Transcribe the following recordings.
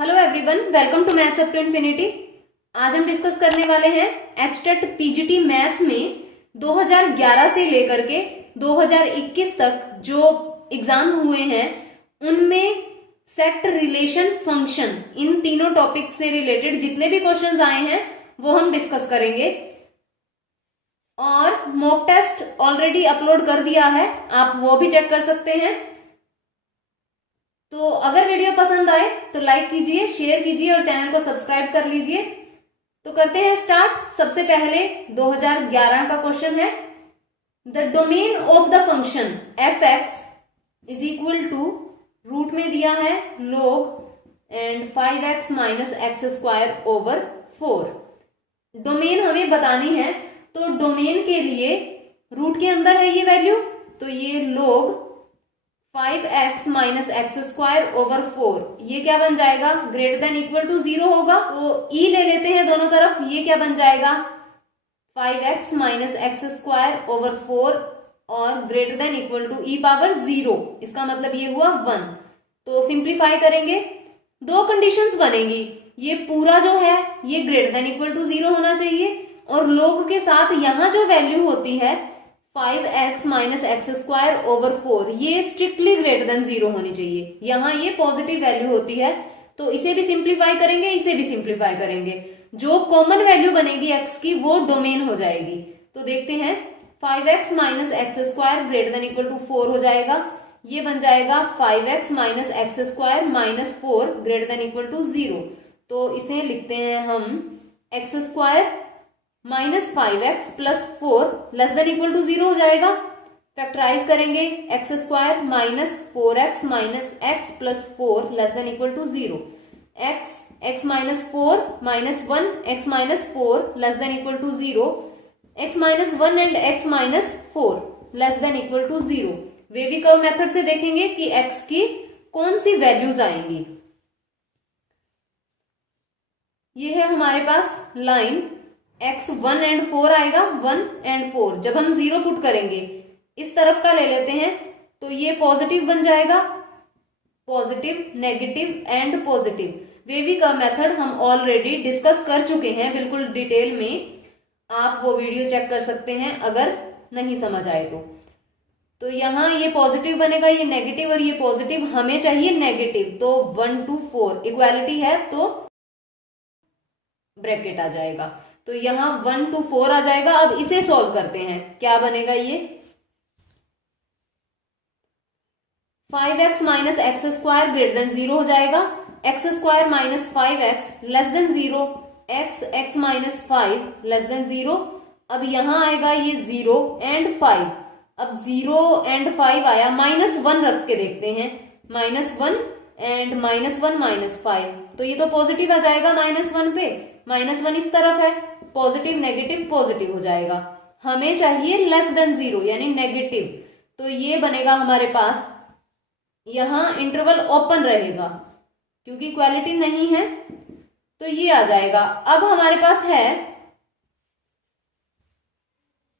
Hello everyone, welcome to maths up to infinity. आज हम discuss करने वाले हैं एचटेट पीजीटी मैथ्स में 2011 से लेकर के 2021 तक जो एग्जाम हुए हैं उनमें सेट, रिलेशन, फंक्शन, इन तीनों टॉपिक से रिलेटेड जितने भी क्वेश्चंस आए हैं वो हम डिस्कस करेंगे। और मॉक टेस्ट ऑलरेडी अपलोड कर दिया है, आप वो भी चेक कर सकते हैं। तो अगर वीडियो पसंद आए तो लाइक कीजिए, शेयर कीजिए और चैनल को सब्सक्राइब कर लीजिए। तो करते हैं स्टार्ट। सबसे पहले 2011 का क्वेश्चन है, the domain of the function f x is equal to, root में दिया है log and 5x minus x square over 4। Domain हमें बतानी है, तो डोमेन के लिए रूट के अंदर है ये वैल्यू, तो ये log 5x minus x square over 4 ये क्या बन जाएगा, ग्रेटर देन इक्वल टू 0 होगा। तो e ले लेते हैं दोनों तरफ, ये क्या बन जाएगा 5x minus x square over 4 और greater than equal to e power 0, इसका मतलब ये हुआ 1। तो सिंप्लीफाई करेंगे, दो कंडीशंस बनेंगी, ये पूरा जो है ये ग्रेटर देन इक्वल टू 0 होना चाहिए और log के साथ यहां जो वैल्यू होती है 5x minus x square over 4 ये स्ट्रिक्टली ग्रेटर देन 0 होनी चाहिए। यहां ये पॉजिटिव वैल्यू होती है, तो इसे भी सिंप्लीफाई करेंगे, इसे भी सिंप्लीफाई करेंगे। जो कॉमन वैल्यू बनेगी x की वो डोमेन हो जाएगी। तो देखते हैं, 5x minus x square greater than equal to 4 हो जाएगा, ये बन जाएगा 5x minus x square minus 4 greater than equal to 0। तो इसे लिखते हैं हम x square minus 5x plus 4 less than equal to 0 हो जाएगा। फैक्टराइज करेंगे, x square minus 4x minus x plus 4 less than equal to 0। x minus 4 minus 1 x minus 4 less than equal to 0, x minus 1 and x minus 4 less than equal to 0। Wavy curve method से देखेंगे कि x की कौन सी values आएंगी। ये है हमारे पास line, x 1 and 4 आएगा, 1 एंड 4। जब हम 0 पुट करेंगे, इस तरफ का ले लेते हैं, तो ये पॉजिटिव बन जाएगा, positive, negative and positive. Wavy का मेथड हम ऑलरेडी डिस्कस कर चुके हैं बिल्कुल डिटेल में, आप वो वीडियो चेक कर सकते हैं अगर नहीं समझ आए तो यहां ये पॉजिटिव बनेगा, ये नेगेटिव और ये पॉजिटिव, हमें चाहिए नेगेटिव, तो 1 to 4 इक्वालिटी है तो ब्रैकेट आ जाएगा। तो यहां 1 to 4 आ जाएगा। अब इसे सॉल्व करते हैं, क्या बनेगा, ये 5x minus x square greater than 0 हो जाएगा, x square minus 5x less than 0, x minus 5 less than 0। अब यहां आएगा ये 0 एंड 5, अब 0 एंड 5 आया, माइनस 1 रख के देखते हैं, माइनस 1 एंड माइनस 1 माइनस 5, तो ये तो पॉजिटिव आ जाएगा माइनस 1 पे, माइनस 1 इस तरफ है, पॉजिटिव नेगेटिव पॉजिटिव हो जाएगा। हमें चाहिए लेस देन 0 यानी नेगेटिव, तो ये बनेगा हमारे पास, यहां इंटरवल ओपन रहेगा क्योंकि इक्वालिटी नहीं है, तो ये आ जाएगा। अब हमारे पास है,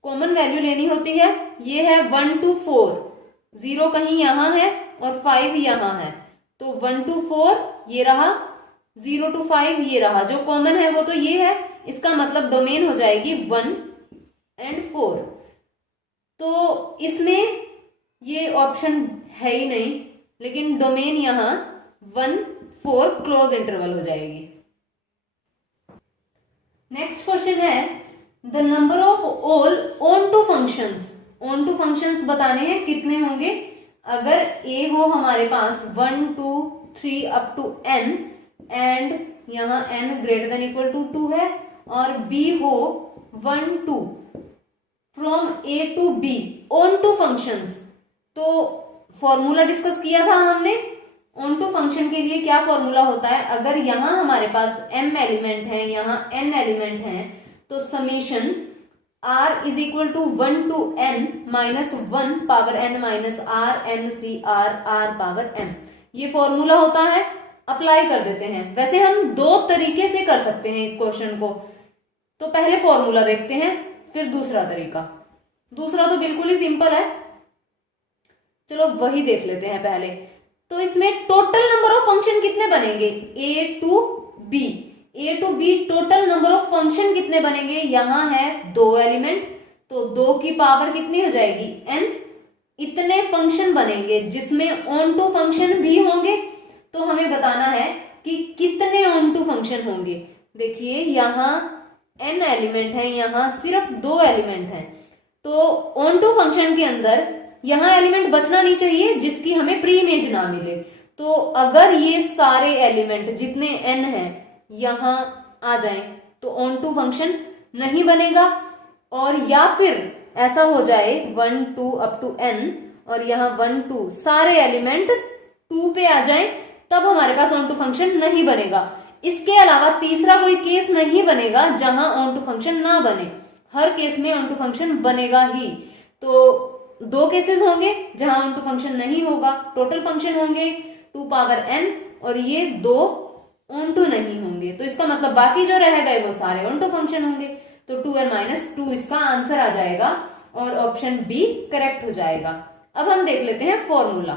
कॉमन वैल्यू लेनी होती है, ये है 1 to 4, 0 कहीं यहां है और 5 यहां है, तो 1 to 4 ये रहा, 0 to 5 ये रहा, जो कॉमन है वो तो ये है, इसका मतलब डोमेन हो जाएगी 1 एंड 4। तो इसमें ये ऑप्शन है ही नहीं, लेकिन डोमेन यहां 1 4 क्लोज इंटरवल हो जाएगी। नेक्स्ट क्वेश्चन है, the number of all onto functions, onto functions बताने हैं कितने होंगे। अगर a हो हमारे पास 1 2 3 अप टू n एंड यहां n greater than equal to 2 है, और b हो 1 2 from a to b onto functions, तो फॉर्मूला डिस्कस किया था हमने ऑन टू फंक्शन के लिए। क्या फॉर्मूला होता है, अगर यहां हमारे पास m एलिमेंट है, यहां n एलिमेंट है, तो summation r is equal to 1 to n minus 1 power n minus r n c r power m, ये फॉर्मूला होता है। अप्लाई कर देते हैं। वैसे हम दो तरीके से कर सकते हैं इस क्वेश्चन को, तो पहले फॉर्मूला देखते हैं फिर दूसरा तरीका। दूसरा तो बिल्कुल ही सिंपल है, चलो वही देख लेते हैं पहले। तो इसमें टोटल नंबर ऑफ फंक्शन कितने बनेंगे, A to B total number of function कितने बनेंगे, यहां है 2 एलिमेंट, तो 2 की पावर कितनी हो जाएगी, n। इतने फंक्शन बनेंगे जिसमें ऑन टू फंक्शन भी होंगे। तो हमें बताना है कि कितने ऑन टू फंक्शन होंगे। देखिए यहाँ n एलिमेंट है, यहाँ सिर्फ 2 एलिमेंट हैं, तो ऑन टू फंक्शन के अंदर यहाँ एलिमेंट बचना नहीं चाहिए जिसकी हमें प्री इमेज ना मिले। तो अगर ये सारे एलिमेंट जितने n हैं यहाँ आ जाएं तो ऑन टू फंक्शन नहीं बनेगा, और या फिर ऐसा हो जाए 1 2 अप टू n और यहाँ 1 2 सारे एलिमेंट 2 पे आ जाएं, तब हमारे पास ऑन टू फंक्शन नहीं बनेगा। इसके अलावा तीसरा कोई केस नहीं बनेगा जहां ऑन टू फंक्शन ना बने, हर केस में ऑन टू फंक्शन बनेगा ही। तो 2 केसेस होंगे जहां ऑन टू फंक्शन नहीं होगा, टोटल फंक्शन होंगे 2 पावर n और ये 2 ऑन टू नहीं होंगे। तो इसका मतलब बाकी जो रह गए वो सारे ऑन टू फंक्शन होंगे। तो 2n-2 इसका आंसर आ जाएगा और ऑप्शन बी करेक्ट हो जाएगा। अब हम देख लेते हैं फॉर्मूला।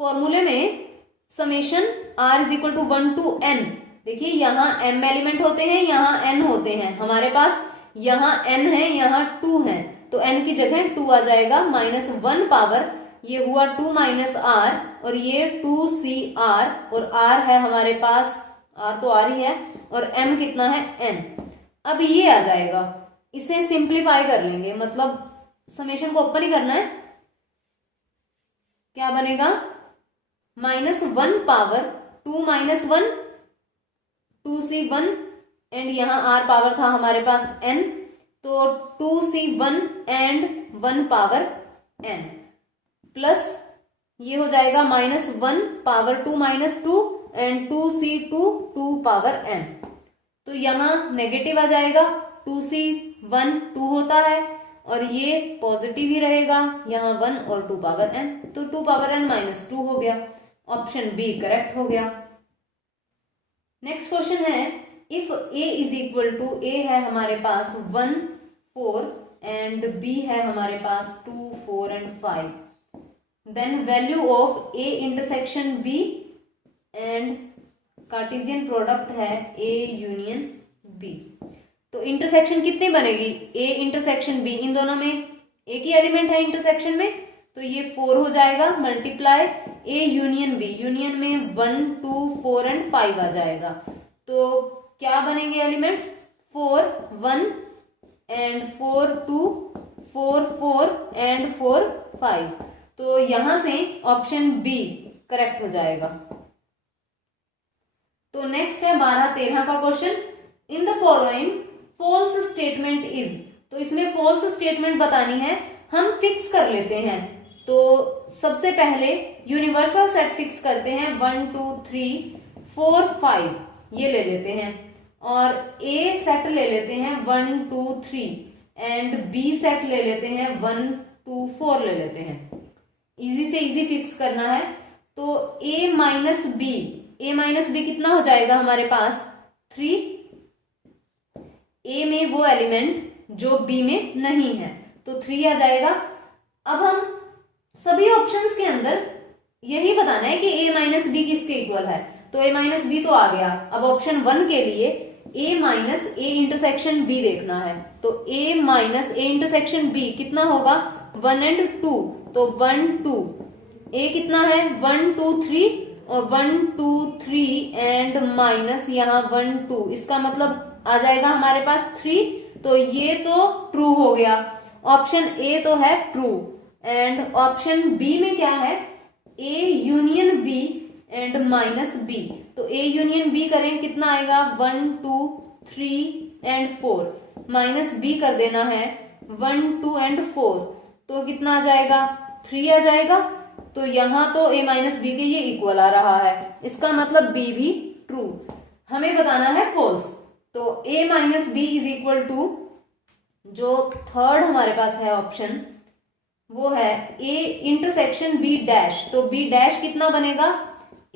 फॉर्मूले में summation r is equal to 1 to n, देखिए यहाँ m एलिमेंट होते हैं, यहाँ n होते हैं, हमारे पास यहाँ n है, यहाँ 2 है, तो n की जगह 2 आ जाएगा, -1 पावर ये हुआ 2 माइनस r और ये 2cr और r है हमारे पास, r तो r ही है, और m कितना है n। अब ये आ जाएगा, इसे सिंप्लीफाई कर लेंगे, मतलब समेशन को ऊपर ही करना है। क्या बनेगा, -1 पावर 2 माइनस 1 2c1 एंड यहाँ r पावर था हमारे पास n, तो 2c1 and 1 power n plus ये हो जाएगा -1 power 2 minus 2 and 2c2 2 power n। तो यहाँ नेगेटिव आ जाएगा, 2c1 2 होता है और ये पॉजिटिव ही रहेगा, यहाँ 1 और 2 पावर n, तो 2 पावर n माइनस 2 हो गया। ऑप्शन बी करेक्ट हो गया। नेक्स्ट क्वेश्चन है, if a is equal to, a है हमारे पास 1 4 एंड b है हमारे पास 2 4 and 5, then value of a intersection b and Cartesian product है a यूनियन b। तो इंटरसेक्शन कितनी बनेगी, a इंटरसेक्शन b, इन दोनों में एक ही एलिमेंट है इंटरसेक्शन में, तो ये 4 हो जाएगा, multiply a union b, union में 1 2 4 एंड 5 आ जाएगा। तो क्या बनेंगे एलिमेंट्स, 4 1 एंड 4 2 4 4 एंड 4 5। तो यहां से ऑप्शन बी करेक्ट हो जाएगा। तो नेक्स्ट है 12-13 का question, in the following false statement is. तो इसमें फॉल्स स्टेटमेंट बतानी है, हम फिक्स कर लेते हैं। तो सबसे पहले यूनिवर्सल सेट फिक्स करते हैं, 1 2 3 4 5 ये ले लेते हैं, और ए सेट ले लेते हैं 1 2 3 एंड बी सेट ले लेते हैं 1 2 4 ले लेते हैं। इजी से इजी फिक्स करना है। तो a माइनस बी कितना हो जाएगा हमारे पास 3, a में वो एलिमेंट जो b में नहीं है, तो 3 आ जाएगा। अब हम सभी ऑप्शंस के अंदर यही बताना है कि a माइनस बी किसके इक्वल है, तो a माइनस बी तो आ गया। अब ऑप्शन 1 के लिए a minus A intersection b देखना है, तो a minus A intersection b कितना होगा 1 एंड 2, तो 1 2, a कितना है 1 2 3 और 1 2 3 एंड माइनस यहाँ 1 2, इसका मतलब आ जाएगा हमारे पास 3, तो ये तो ट्रू हो गया। ऑप्शन ए तो है ट्रू, एंड ऑप्शन बी में क्या है a union b and minus b, तो a यूनियन b करें कितना आएगा 1 2 3 एंड 4, माइनस b कर देना है 1 2 एंड 4, तो कितना आ जाएगा 3 आ जाएगा। तो यहाँ तो a माइनस बी के ये इक्वल आ रहा है, इसका मतलब b भी ट्रू। हमें बताना है फॉल्स, तो a minus b is equal to, जो थर्ड हमारे पास है ऑप्शन वो है a इंटरसेक्शन b डैश, तो b डैश कितना बनेगा,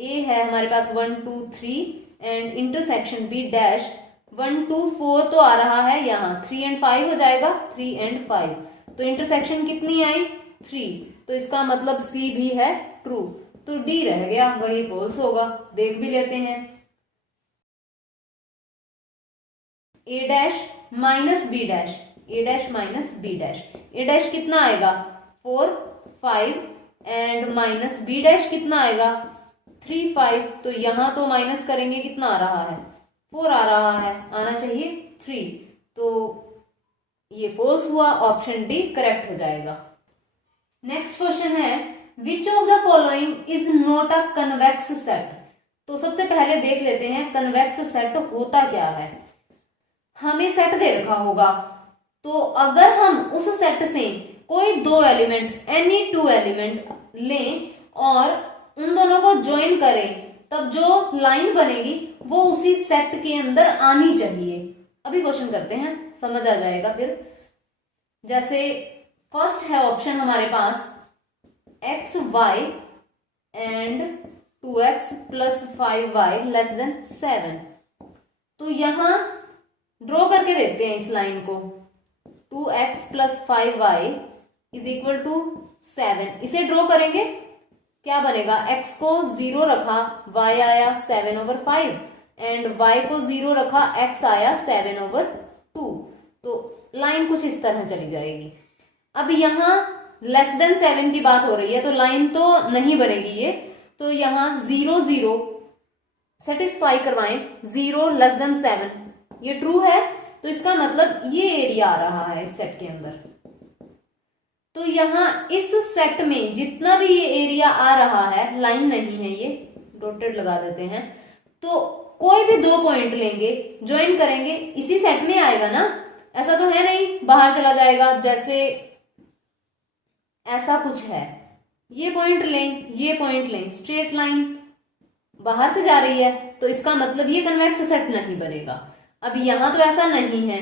a है हमारे पास 1 2 3 एंड इंटरसेक्शन b डैश 1 2 4 तो आ रहा है यहाँ, 3 एंड 5 हो जाएगा 3 एंड 5, तो इंटरसेक्शन कितनी आई 3, तो इसका मतलब सी भी है ट्रू। तो डी रह गया, वही फॉल्स होगा। देख भी लेते हैं। ए डैश माइनस बी डैश, ए डैश माइनस बी डैश, ए डैश कितना आएगा 4 5 एंड माइनस बी डैश कितना आएगा 3 5। तो यहां तो माइनस करेंगे कितना आ रहा है 4 आ रहा है, आना चाहिए 3। तो ये फॉल्स हुआ, ऑप्शन डी करेक्ट हो जाएगा। नेक्स्ट क्वेश्चन है विच of the following is not a convex set. तो सबसे पहले देख लेते हैं कन्वेक्स सेट होता क्या है। हमें सेट दे रखा होगा, तो अगर हम उस सेट से कोई दो एलिमेंट एनी टू एलिमेंट लें और उन दोनों को ज्वाइन करें, तब जो लाइन बनेगी वो उसी सेट के अंदर आनी चाहिए। अभी क्वेश्चन करते हैं, समझ आ जाएगा फिर। जैसे फर्स्ट है ऑप्शन हमारे पास x y and 2x plus 5y less than 7। तो यहां ड्रॉ करके देते हैं इस लाइन को, 2x plus 5y is equal to 7। इसे ड्रॉ करेंगे, क्या बनेगा, x को 0 रखा, y आया 7/5 एंड y को 0 रखा, x आया 7/2। तो लाइन कुछ इस तरह चली जाएगी। अब यहां लेस देन 7 की बात हो रही है, तो लाइन तो नहीं बनेगी ये। तो यहां 0 0 सेटिस्फाई करवाएं, 0 लेस देन 7, ये ट्रू है, तो इसका मतलब ये एरिया आ रहा है इस सेट के अंदर। तो यहां इस सेट में जितना भी ये एरिया आ रहा है, लाइन नहीं है ये, डॉटेड लगा देते हैं, तो कोई भी दो पॉइंट लेंगे, ज्वाइन करेंगे, इसी सेट में आएगा ना, ऐसा तो है नहीं बाहर चला जाएगा। जैसे ऐसा कुछ है, ये पॉइंट लें, ये पॉइंट लें, स्ट्रेट लाइन बाहर से जा रही है, तो इसका मतलब ये कन्वेक्स सेट नहीं बनेगा। अब यहां तो ऐसा नहीं है,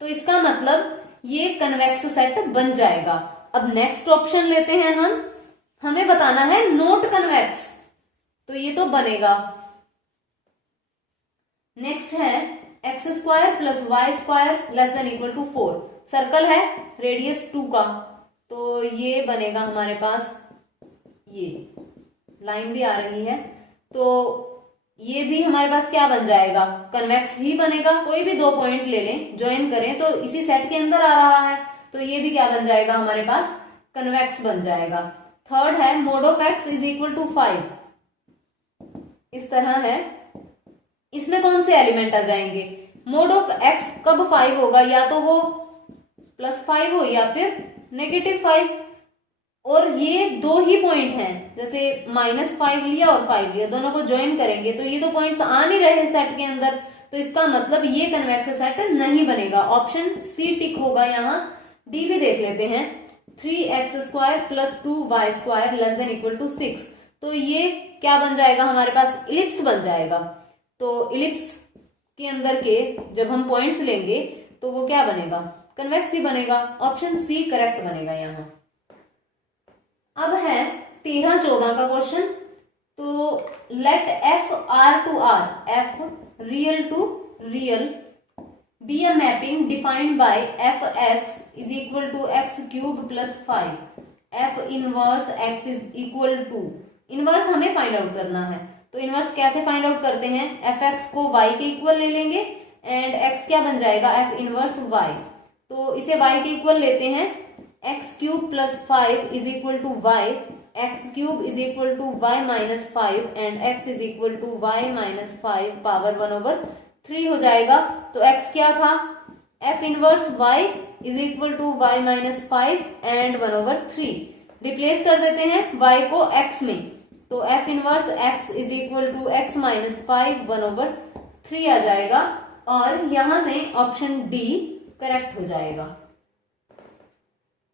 तो इसका मतलब ये कन्वेक्स सेट बन जाएगा। अब नेक्स्ट ऑप्शन लेते हैं हम, हमें बताना है नॉट कन्वेक्स, तो ये तो बनेगा। नेक्स्ट है x square plus y square less than equal to 4। Circle है, रेडियस 2 का, तो ये बनेगा हमारे पास, ये लाइन भी आ रही है, तो ये भी हमारे पास क्या बन जाएगा, कन्वेक्स ही बनेगा। कोई भी दो पॉइंट ले लें, ज्वाइन करें, तो इसी सेट के अंदर आ रहा है, तो ये भी क्या बन जाएगा हमारे पास, कन्वेक्स बन जाएगा। थर्ड है mod of x is equal to 5, इस तरह है। इसमें कौन से एलिमेंट आ जाएंगे, मोड ऑफ एक्स कब 5 होगा, या तो वो +5 हो या फिर -5, और ये दो ही पॉइंट हैं, जैसे -5 लिया और 5 लिया, दोनों को ज्वाइन करेंगे, तो ये दो पॉइंट्स आ नहीं रहे सेट के अंदर, तो इसका मतलब ये कन्वेक्स सेट नहीं बनेगा। ऑप्शन सी टिक होगा यहाँ। डी भी देख लेते हैं, 3x² plus 2y² less than equal to 6। तो ये क्या बन जाएगा हमारे पास, इलिप्स बन जाएगा। तो इलिप्स के अंदर के जब हम पॉइंट्स लेंगे तो वो क्या बनेगा, कन्वेक्स ही बनेगा। ऑप्शन सी करेक्ट बनेगा यहाँ। अब है 13-14 का क्वेश्चन। तो late f r to r, f real to real be a mapping defined by f(x) is equal to x cube plus 5, f inverse x is equal to, inverse हमें find out करना है। तो inverse कैसे find out करते हैं, fx को y के equal ले लेंगे एंड x क्या बन जाएगा, f इनवर्स y। तो इसे y के इक्वल लेते हैं, x cube plus 5 is equal to y, x cube is equal to y minus 5 and x is equal to y minus 5 power 1/3 हो जाएगा। तो x क्या था, f inverse y is equal to y minus 5 and 1/3। Replace कर देते हैं y को x में, तो f inverse x is equal to x minus 5 1/3 आ जाएगा, और यहां से ऑप्शन डी करेक्ट हो जाएगा।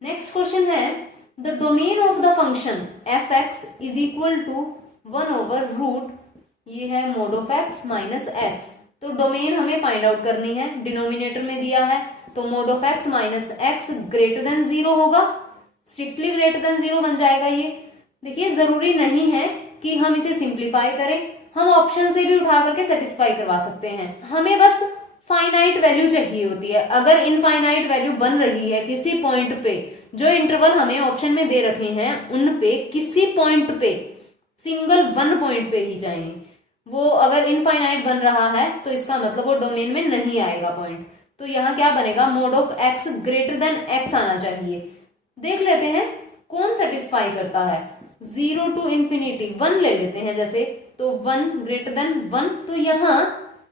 नेक्स्ट क्वेश्चन है the domain of the function f(x) is equal to 1/√, ये है mod of x minus x। तो डोमेन हमें फाइंड आउट करनी है, डिनोमिनेटर में दिया है, तो mod of x minus x greater than 0 होगा, स्ट्रिक्टली ग्रेटर देन 0 बन जाएगा ये। देखिए जरूरी नहीं है कि हम इसे सिंप्लीफाई करें, हम ऑप्शन से भी उठा करके सेटिस्फाई करवा सकते हैं। हमें बस फाइनाइट वैल्यू चाहिए होती है। अगर इनफाइनाइट वैल्यू बन रही है किसी पॉइंट पे, जो इंटरवल हमें ऑप्शन में दे रखे हैं उन पे किसी पॉइंट पे सिंगल वन पॉइंट पे ही जाएंगे। वो अगर इनफाइनाइट बन रहा है तो इसका मतलब वो डोमेन में नहीं आएगा पॉइंट। तो यहाँ क्या बनेगा, mode of x greater then x आना चाहिए। देख लेते हैं कौन सेटिस्फाई करता है। 0 टू इंफिनिटी 1 ले लेते हैं जैसे, तो 1 ग्रेटर देन 1। तो यहाँ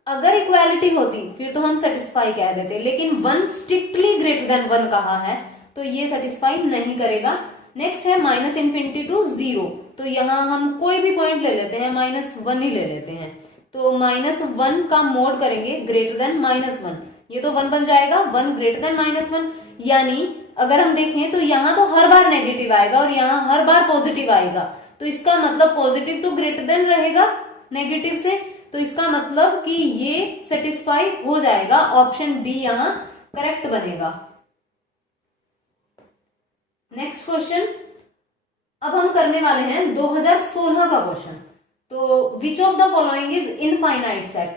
अगर इक्वालिटी होती फिर तो हम सेटिस्फाई कह देते, लेकिन 1 स्ट्रिक्टली ग्रेटर देन 1 कहा है तो ये सेटिस्फाई नहीं करेगा। नेक्स्ट है माइनस इन्फिनिटी टू 0। तो यहाँ हम कोई भी पॉइंट ले लेते हैं, -1 ही ले लेते हैं। तो -1 का मोड करेंगे ग्रेटर देन -1, ये तो 1 बन जाएगा, 1 ग्रेटर देन -1। यानी अगर हम देखें तो यहाँ तो हर बार नेगेटिव आएगा और यहाँ हर बार पॉजिटिव आएगा। तो इसका मतलब पॉजिटिव तो ग्रेटर देन रहेगा नेगेटिव से, तो इसका मतलब कि ये सेटिस्फाई हो जाएगा। ऑप्शन बी यहाँ करेक्ट बनेगा। नेक्स्ट क्वेश्चन अब हम करने वाले हैं 2016 का क्वेश्चन। तो which of the following is infinite set.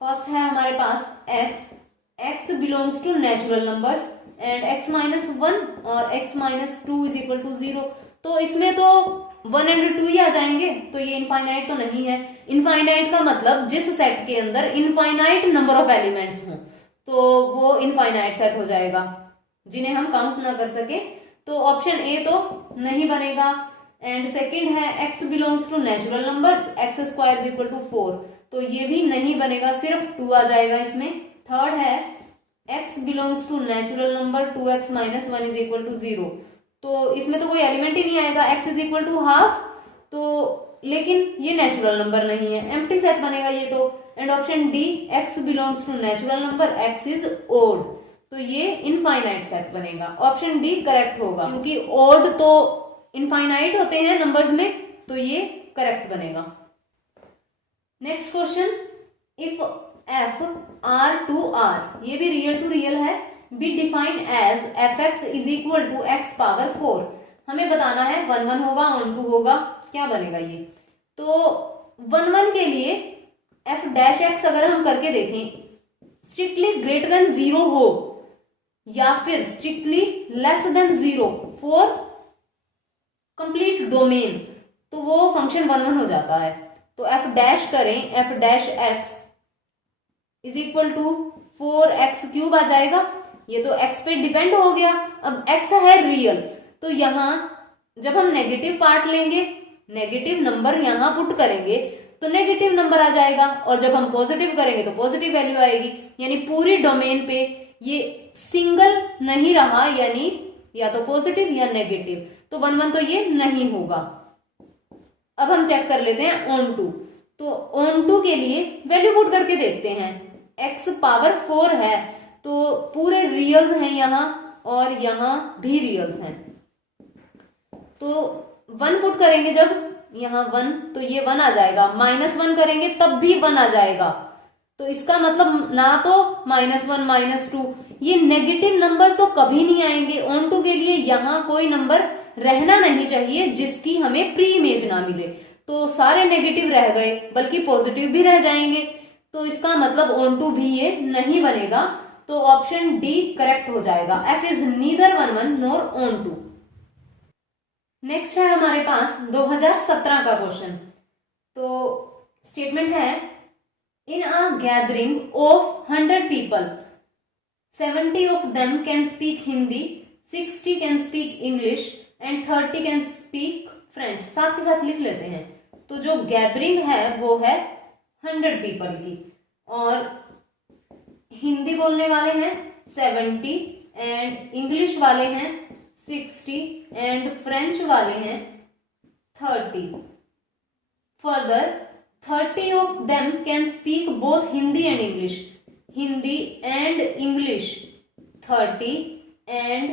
First है हमारे पास x belongs to natural numbers and x-1 और x-2 इज इक्वल टू 0। तो इसमें तो 1 एंड 2 ही आ जाएंगे, तो ये इनफाइनाइट तो नहीं है। इनफाइनाइट का मतलब जिस सेट के अंदर इनफाइनाइट नंबर ऑफ एलिमेंट्स हों तो वो इनफाइनाइट सेट हो जाएगा, जिन्हें हम काउंट ना कर सके। तो ऑप्शन ए तो नहीं बनेगा। एंड सेकंड है x belongs to natural numbers, x² is equal to 4, तो ये भी नहीं बनेगा, सिर्फ 2 आ जाएगा इसमें। थर्ड है x belongs to natural number 2x-1 is equal to 0, तो इसमें तो कोई एलिमेंट ही नहीं आएगा, x is equal to half, तो लेकिन ये नेचुरल नंबर नहीं है, एम्प्टी सेट बनेगा ये तो। And option D x belongs to natural number, x is odd, तो ये इनफाइनाइट सेट बनेगा। ऑप्शन डी करेक्ट होगा, क्योंकि ओड तो इनफाइनाइट होते हैं नंबर्स में, तो ये करेक्ट बनेगा। Next question, if f R2R, ये भी रियल टू रियल है, be defined as fx is equal to x power 4। हमें बताना है 1 1 होगा, ऑन 2 होगा, क्या बनेगा ये। तो 1 1 के लिए f डैश x अगर हम करके देखें, स्ट्रिक्टली ग्रेटर देन 0 हो या फिर strictly less than 0 for complete domain, तो वो फंक्शन 1 1 हो जाता है। तो f डैश करें, f dash x is equal to 4x³ आ जाएगा, ये तो x पे डिपेंड हो गया। अब x है रियल, तो यहां जब हम नेगेटिव पार्ट लेंगे, नेगेटिव नंबर यहां पुट करेंगे तो नेगेटिव नंबर आ जाएगा, और जब हम पॉजिटिव करेंगे तो पॉजिटिव वैल्यू आएगी। यानी पूरी डोमेन पे ये सिंगल नहीं रहा, यानी या तो पॉजिटिव या नेगेटिव, तो 1 1 तो ये नहीं होगा। अब हम चेक कर लेते हैं ऑन 2। तो ऑन 2 के लिए वैल्यू पुट करके देखते हैं, x पावर 4 है, तो पूरे रियल्स हैं यहाँ और यहाँ भी रियल्स हैं। तो 1 पुट करेंगे जब यहाँ 1, तो ये 1 आ जाएगा, -1 करेंगे तब भी 1 आ जाएगा। तो इसका मतलब ना तो -1 -2, ये नेगेटिव नंबर्स तो कभी नहीं आएंगे। ऑन 2 के लिए यहाँ कोई नंबर रहना नहीं चाहिए जिसकी हमें प्री इमेज ना मिले, तो सारे नेगेटिव रह गए, बल्कि पॉजिटिव भी रह जाएंगे, तो इसका मतलब ऑन 2 भी ये नहीं बनेगा। तो ऑप्शन डी करेक्ट हो जाएगा, f is neither 1 1 nor on 2। Next है हमारे पास 2017 का क्वेश्चन। तो स्टेटमेंट है, in a gathering of 100 people 70 of them can speak Hindi, 60 can speak English and 30 can speak French. साथ के साथ लिख लेते हैं। तो जो गैदरिंग है वो है 100 पीपल की, और हिंदी बोलने वाले हैं 70 एंड इंग्लिश वाले हैं 60 एंड फ्रेंच वाले हैं 30। Further 30 of them can speak both Hindi and English, Hindi and English 30 and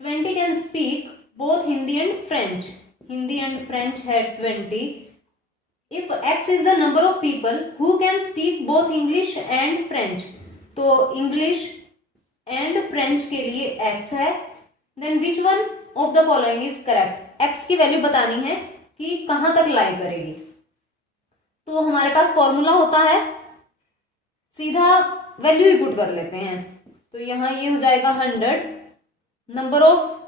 20 can speak both Hindi and French, Hindi and French है 20। If x is the number of people who can speak both English and French, तो English and French के लिए x है, then which one of the following is correct? x की value बतानी है कि कहां तक लाई करेगी। तो हमारे पास फॉर्मूला होता है, सीधा वैल्यू ही पुट कर लेते हैं। तो यहां ये हो जाएगा 100 number of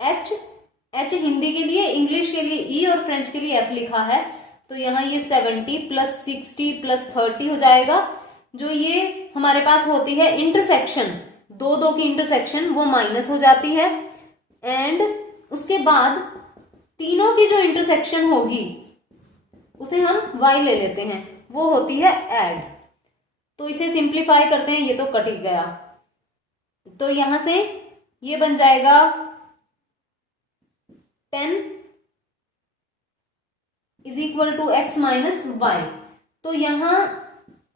H, H Hindi के लिए, इंग्लिश के लिए ई और फ्रेंच के लिए एफ लिखा है, तो यहाँ ये 70 प्लस 60 प्लस 30 हो जाएगा। जो ये हमारे पास होती है इंटरसेक्शन, दो दो की इंटरसेक्शन, वो माइनस हो जाती है। एंड उसके बाद तीनों की जो इंटरसेक्शन होगी उसे हम y ले लेते हैं, वो होती है ऐड। तो इसे सिंप्लीफाई करते हैं, ये तो कट ही गया, तो यहां से ये बन जाएगा 10 is equal to x minus y. तो यहां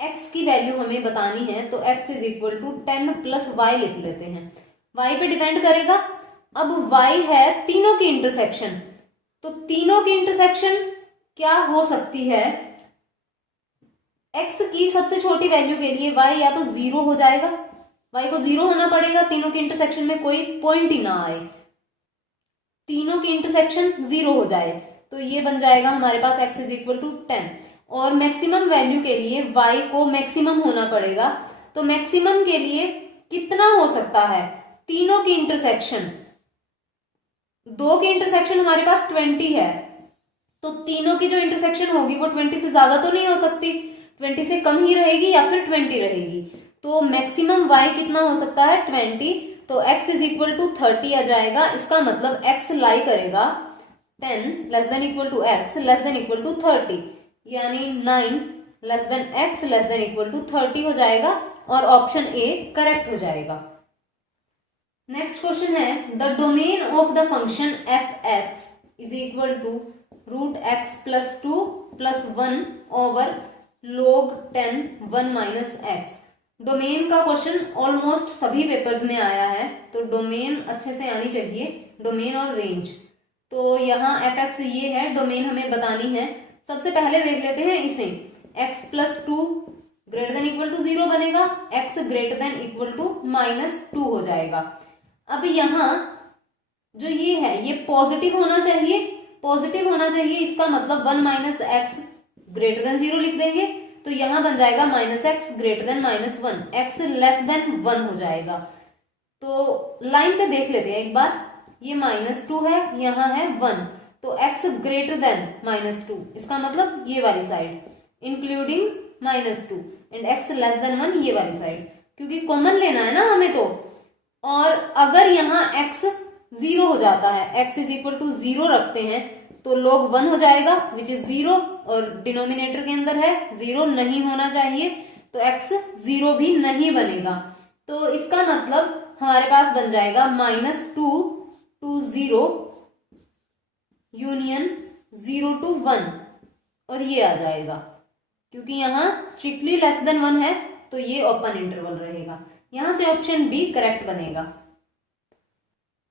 x की वैल्यू हमें बतानी है, तो x is equal to 10 plus y लिख लेते हैं, y पे डिपेंड करेगा। अब y है तीनों की इंटरसेक्शन, तो तीनों की इंटरसेक्शन क्या हो सकती है, x की सबसे छोटी वैल्यू के लिए y या तो 0 हो जाएगा, y को 0 होना पड़ेगा, तीनों के इंटरसेक्शन में कोई पॉइंट ही ना आए, तीनों की इंटरसेक्शन 0 हो जाए, तो ये बन जाएगा हमारे पास x इज इक्वल टू 10। और मैक्सिमम वैल्यू के लिए y को मैक्सिमम होना पड़ेगा, तो मैक्सिमम के लिए कितना हो सकता है, तीनों की इंटरसेक्शन, दो की इंटरसेक्शन हमारे पास 20 है, तो तीनों की जो इंटरसेक्शन होगी वो 20 से ज्यादा तो नहीं हो सकती, 20 से कम ही रहेगी या फिर 20 रहेगी, तो मैक्सिमम y कितना हो सकता है 20, तो x इज इक्वल टू 30 आ जाएगा। इसका मतलब x लाई करेगा 10 less than equal to x less than equal to 30, यानी 9 less than x less than equal to 30 हो जाएगा, और ऑप्शन ए करेक्ट हो जाएगा। नेक्स्ट क्वेश्चन है, the domain of the function f x is equal to root x plus 2 plus 1 over log 10 1 minus x. Domain का question almost सभी papers में आया है, तो डोमेन अच्छे से आनी चाहिए, डोमेन और रेंज। तो यहाँ एफ एक्स ये है, डोमेन हमें बतानी है। सबसे पहले देख लेते हैं इसे, x plus 2 greater than equal to 0 बनेगा, x greater than equal to minus 2 हो जाएगा। अब यहाँ जो ये है ये पॉजिटिव होना चाहिए, पॉजिटिव होना चाहिए, इसका मतलब 1 माइनस एक्स ग्रेटर देन 0 लिख देंगे, तो यहां बन जाएगा minus x greater then minus 1, x less than 1 हो जाएगा। तो लाइन पे देख लेते हैं एक बार, ये माइनस 2 है, यहाँ है 1, तो x ग्रेटर देन माइनस 2, इसका मतलब ये वाली side including minus 2, and x less then 1 ये वाली साइड, क्योंकि कॉमन लेना है ना हमें तो। और अगर यहाँ x 0 हो जाता है, x इज इक्वल टू 0 रखते हैं, तो log 1 हो जाएगा विच इज 0, और डिनोमिनेटर के अंदर है 0 नहीं होना चाहिए, तो x 0 भी नहीं बनेगा। तो इसका मतलब हमारे पास बन जाएगा माइनस 2 टू 0 यूनियन 0 टू 1, और ये आ जाएगा, क्योंकि यहाँ स्ट्रिक्टली लेस देन 1 है, तो ये ओपन इंटरवल रहेगा, यहां से ऑप्शन बी करेक्ट बनेगा।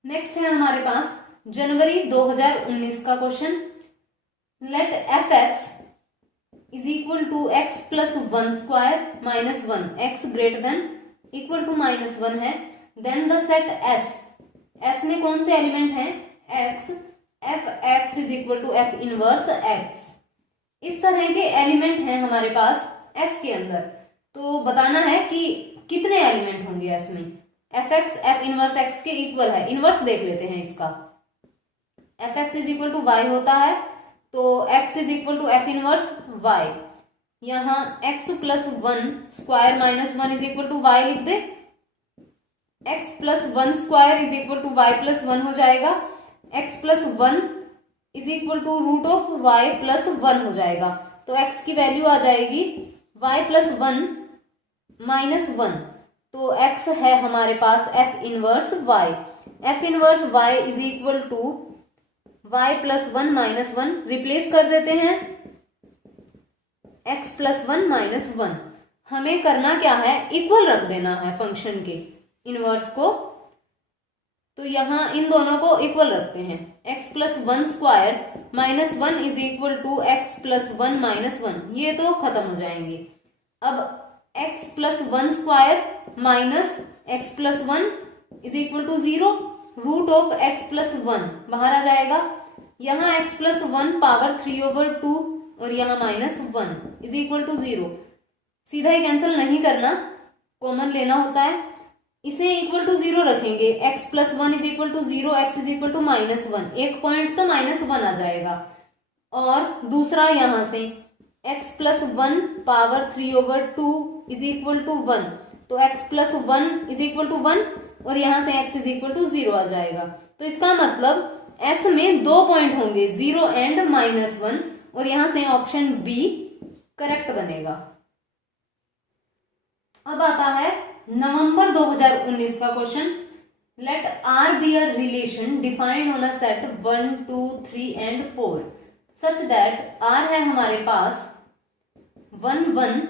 नेक्स्ट है हमारे पास जनवरी 2019 का question, let f x is equal to x plus 1 square minus 1, x greater than equal to minus 1 है, then the set S, S में कौन से एलिमेंट है x, f x is equal to f inverse x. इस तरह के element हैं हमारे पास एस के अंदर, तो बताना है कि कितने एलिमेंट होंगे एस में। F x f inverse x के इक्वल है, इनवर्स देख लेते हैं इसका, f x is equal to y होता है, तो x is equal to f inverse y, यहाँ x plus 1 square minus 1 is equal to y लिख दे, x plus 1 square is equal to y plus 1 हो जाएगा, x plus 1 is equal to root of y plus 1 हो जाएगा, तो x की value आ जाएगी y प्लस 1 माइनस 1, तो x है हमारे पास f inverse y, f inverse y is equal to y plus 1 minus 1, replace कर देते हैं x प्लस 1 माइनस 1। हमें करना क्या है, इक्वल रख देना है फंक्शन के इनवर्स को, तो यहां इन दोनों को इक्वल रखते हैं, x plus 1 square minus 1 is equal to x plus 1 minus 1, ये तो खत्म हो जाएंगे। अब x plus 1 square minus x plus 1 is equal to 0, root of x plus 1 बाहर आ जाएगा, यहाँ x प्लस 1 पावर 3/2 और यहाँ माइनस 1 इज इक्वल टू 0, सीधा ही कैंसिल नहीं करना, कॉमन लेना होता है, इसे इक्वल टू 0 रखेंगे, x plus 1 is equal to 0, x is equal to -1, एक पॉइंट तो -1 आ जाएगा। और दूसरा यहां से x plus 1 power 3/2 is equal to 1, तो x plus 1 is equal to 1 और यहां से x इज इक्वल टू 0 आ जाएगा। तो इसका मतलब S में 2 पॉइंट होंगे, 0 एंड -1, और यहां से ऑप्शन बी करेक्ट बनेगा। अब आता है नवंबर 2019 का question. Let R be a relation defined on a set 1, 2, 3 and 4 such that R है हमारे पास 1, 1,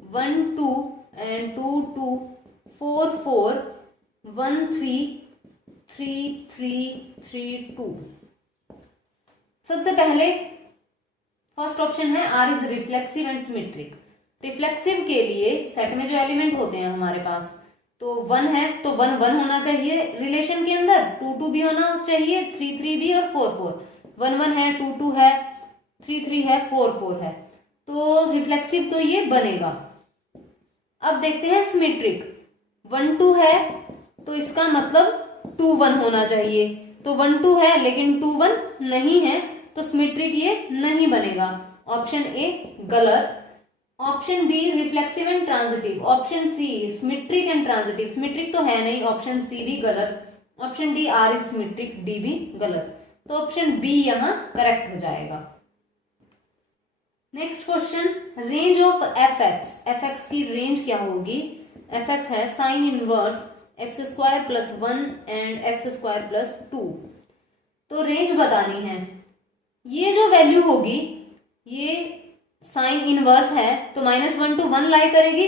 1, 2 एंड 2, 2, 4, 4, 1, 3, 3, 3, 3, 2। सबसे पहले फर्स्ट ऑप्शन है R is reflexive and symmetric. Reflexive के लिए सेट में जो एलिमेंट होते हैं हमारे पास, तो 1 है तो 1, 1 होना चाहिए रिलेशन के अंदर, 2, 2 भी होना चाहिए, 3, 3 भी और 4, 4। 1, 1 है, 2, 2 है, 3, 3 है, 4, 4 है, तो रिफ्लेक्सिव तो ये बनेगा। अब देखते हैं सिमेट्रिक। 1, 2 है तो इसका मतलब 2, 1 होना चाहिए, तो 1, 2 है लेकिन 2, 1 नहीं है, तो सिमेट्रिक ये नहीं बनेगा। ऑप्शन ए गलत। Option B reflexive and transitive. Option C symmetric and transitive. Symmetric तो है नहीं, ऑप्शन सी भी गलत। Option D R is symmetric, D भी गलत। तो ऑप्शन बी यहां करेक्ट हो जाएगा। Next question, range of f x. F x की रेंज क्या होगी? एफ एक्स है sine inverse x square plus 1 and x square plus 2। तो रेंज बतानी है। ये जो वैल्यू होगी ये साइन इनवर्स है तो -1 to 1 लाई करेगी,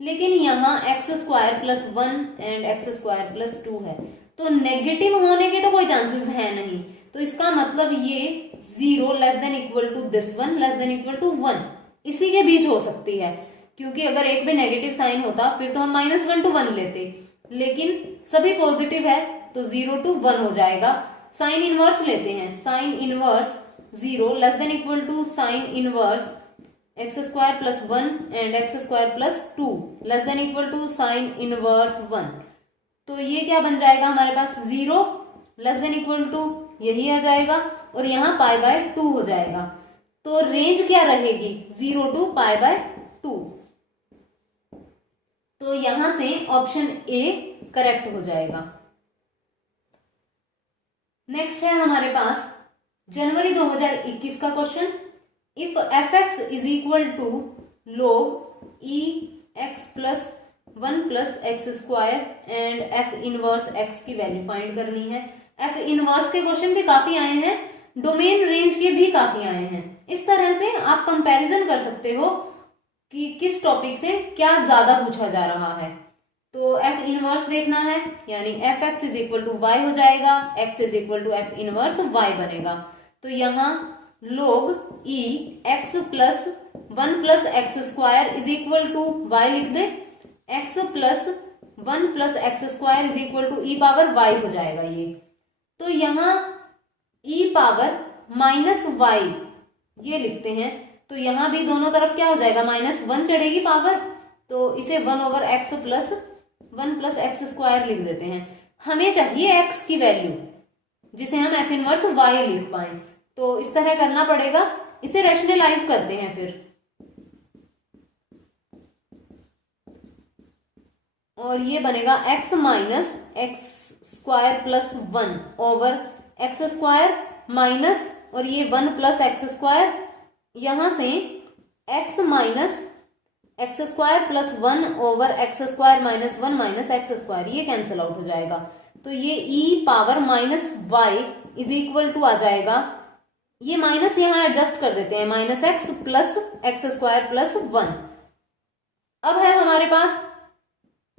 लेकिन यहाँ x square plus 1 and x square plus 2 है, तो नेगेटिव होने के तो कोई चांसेस है नहीं, तो इसका मतलब ये 0 less than equal to this 1 less than equal to 1 इसी के बीच हो सकती है, क्योंकि अगर एक भी नेगेटिव साइन होता फिर तो हम -1 to 1 लेते, लेकिन सभी पॉजिटिव है तो 0 to 1 हो जाएगा। साइन इनवर्स लेते हैं, sine inverse 0 less than equal to sine inverse x square plus 1 and x square plus 2 less than equal to sine inverse 1। तो ये क्या बन जाएगा हमारे पास? 0 लेस देन इक्वल टू यही आ जाएगा और यहाँ π/2 हो जाएगा। तो रेंज क्या रहेगी? 0 to π/2। तो यहां से ऑप्शन ए करेक्ट हो जाएगा। नेक्स्ट है हमारे पास जनवरी 2021 का question. If f x is equal to log e x plus 1 plus x square and f inverse x की वैल्यू फाइंड करनी है। एफ इनवर्स के क्वेश्चन भी काफी आए हैं, डोमेन रेंज के भी काफी आए हैं। इस तरह से आप कंपैरिजन कर सकते हो कि किस टॉपिक से क्या ज्यादा पूछा जा रहा है। तो एफ इनवर्स देखना है, यानी f x is equal to y हो जाएगा, x is equal to f inverse y बनेगा। तो यहाँ log e x plus 1 plus x square is equal to y लिख दे, x plus 1 plus x square is equal to e power y हो जाएगा ये। तो यहाँ e पावर माइनस वाई ये लिखते हैं, तो यहाँ भी दोनों तरफ क्या हो जाएगा? -1 चढ़ेगी पावर, तो इसे 1/x plus 1 plus x square लिख देते हैं। हमें चाहिए x की वैल्यू जिसे हम एफ इनवर्स y लिख पाए, तो इस तरह करना पड़ेगा। इसे रैशनलाइज करते हैं फिर, और ये बनेगा x minus x square plus 1 over x square minus और ये 1 प्लस एक्स स्क्वायर, यहां से x minus x square plus 1 over x square minus 1 minus x square, ये कैंसिल आउट हो जाएगा। तो ये e power minus y is equal to आ जाएगा, ये माइनस यहाँ एडजस्ट कर देते हैं, -x plus x square plus 1। अब है हमारे पास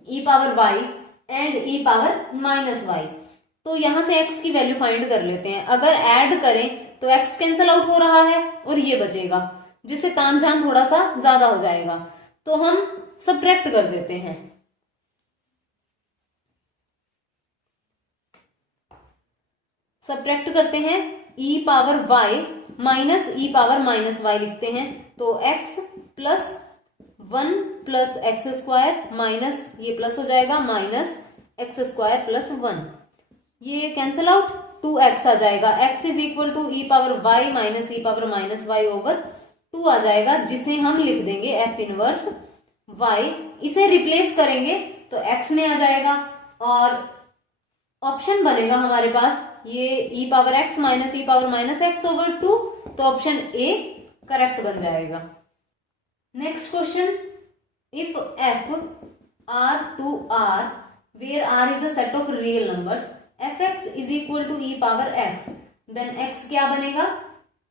e power y and e power minus y, तो यहां से x की वैल्यू फाइंड कर लेते हैं। अगर ऐड करें तो x कैंसिल आउट हो रहा है और ये बचेगा, जिससे तामझाम थोड़ा सा ज्यादा हो जाएगा, तो हम सब्ट्रैक्ट कर देते हैं। सब्ट्रैक्ट करते हैं, e power y minus e power minus y लिखते हैं, तो x plus 1 plus x square minus, ये प्लस हो जाएगा, माइनस एक्स स्क्वायर प्लस 1, ये कैंसिल आउट, 2x आ जाएगा। x is equal to e power y minus e power minus y over 2 आ जाएगा, जिसे हम लिख देंगे f इनवर्स y। इसे रिप्लेस करेंगे तो x में आ जाएगा और ऑप्शन बनेगा हमारे पास ये ई power x minus e power minus x over 2, तो ऑप्शन ए करेक्ट बन जाएगा। Next question, if f r to r where r is a set of real numbers fx is equal to e power x, then x क्या बनेगा,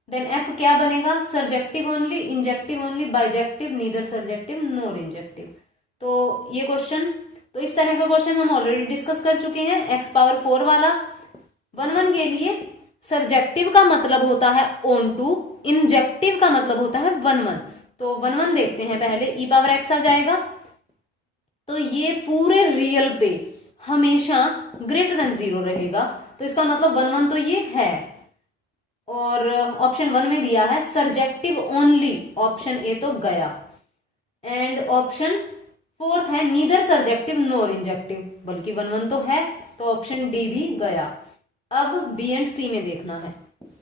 then f क्या बनेगा, surjective only, injective only, bijective, neither surjective nor injective. तो ये question, तो इस तरह का क्वेश्चन हम ऑलरेडी डिस्कस कर चुके हैं। x पावर 4 वाला 1 के लिए सर्जेक्टिव का मतलब होता है ऑन टू, इंजेक्टिव का मतलब होता है 1 तो 1 देखते हैं पहले, ई पावर x आ जाएगा, तो ये पूरे रियल पे हमेशा ग्रेटर देन 0 रहेगा, तो इसका मतलब 1 तो ये है। और ऑप्शन 1 में दिया है सर्जेक्टिव ओनली, ऑप्शन ए तो गया। एंड ऑप्शन 4 है नीदर सर्जेक्टिव नोर इंजेक्टिव, बल्कि 1 तो है, तो ऑप्शन डी भी गया। अब बी एंड सी में देखना है,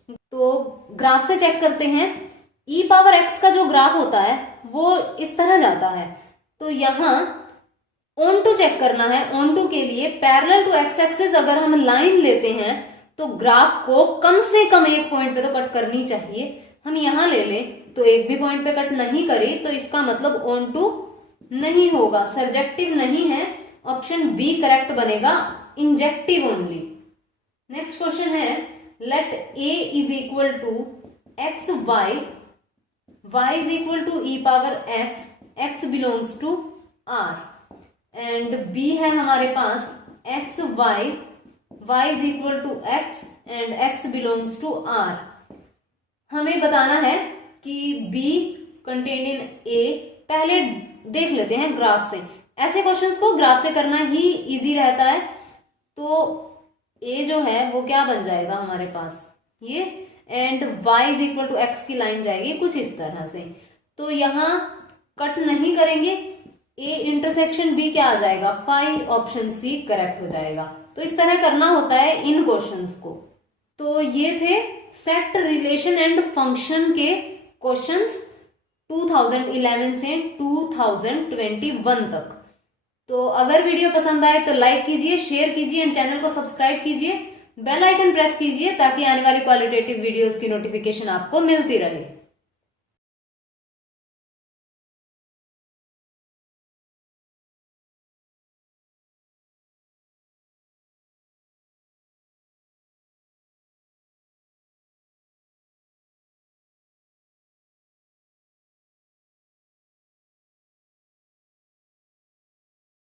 तो ग्राफ से चेक करते हैं। ई पावर एक्स का जो ग्राफ होता है वो इस तरह जाता है, तो यहां ऑन टू चेक करना है। ऑन टू के लिए पैरेलल टू एक्स एक्सिस अगर हम लाइन लेते हैं तो ग्राफ को कम से कम एक पॉइंट पे तो कट करनी चाहिए। हम यहां ले लें तो एक भी पॉइंट पे कट नहीं करी, तो इसका मतलब ऑन टू नहीं होगा, सर्जेक्टिव नहीं है, ऑप्शन बी करेक्ट बनेगा, इंजेक्टिव ओनली। नेक्स्ट क्वेश्चन है, let A is equal to x y, y is equal to e power x, x belongs to R, and B है हमारे पास x y, y is equal to x and x belongs to R. हमें बताना है कि B contained in ए, पहले देख लेते हैं ग्राफ से। ऐसे क्वेश्चंस को ग्राफ से करना ही इजी रहता है। तो ए जो है वो क्या बन जाएगा हमारे पास, ये, and y is equal to x की लाइन जाएगी कुछ इस तरह से, तो यहां कट नहीं करेंगे, ए इंटरसेक्शन बी क्या आ जाएगा, 5, ऑप्शन सी करेक्ट हो जाएगा। तो इस तरह करना होता है इन क्वेश्चंस को। तो ये थे सेट, रिलेशन एंड फंक्शन के क्वेश्चंस 2011 से 2021 तक। तो अगर वीडियो पसंद आए तो लाइक कीजिए, शेयर कीजिए एंड चैनल को सब्सक्राइब कीजिए, बेल आइकन प्रेस कीजिए ताकि आने वाली क्वालिटेटिव वीडियोस की नोटिफिकेशन आपको मिलती रहे।